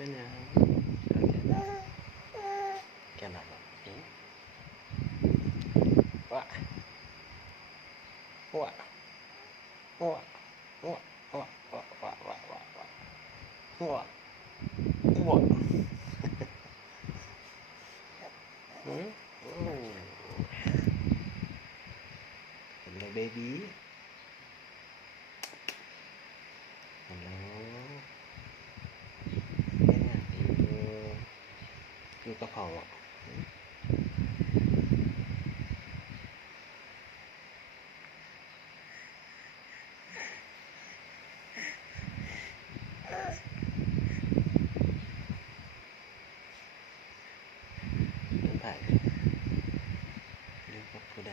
ไม่นะแกหลับวะวะวะวะวะวะวะวะวะวะวะHello baby Hello อยู่กับเขาอ่ะเป็นไผ่เรื่องกับผู้ใด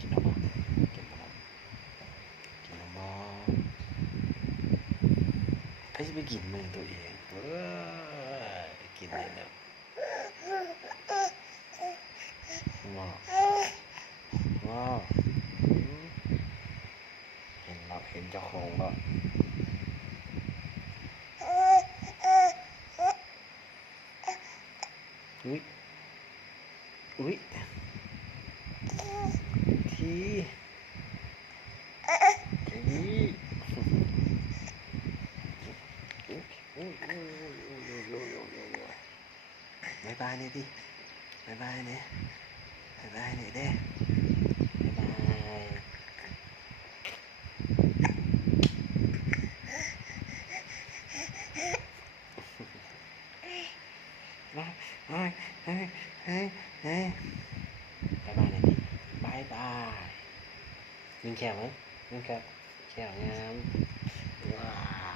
กินน้ำมันกินน้ำมันกินน้ำมันใครจะไปกินมือตัวเองกินเลยนะว้าวว้าวเห็นเราเห็นเจ้าของก็อุ๊ยอุ๊ยทีบายบายเนี่ยดิบายบายเนี่ยบายบายเนี่ยเด้บายบายเฮ้ยเฮ้ยเฮ้ยเฮ้ยบายบายเนี่ยดิบายบายมินแขวมั้ยมินแขวงามว้า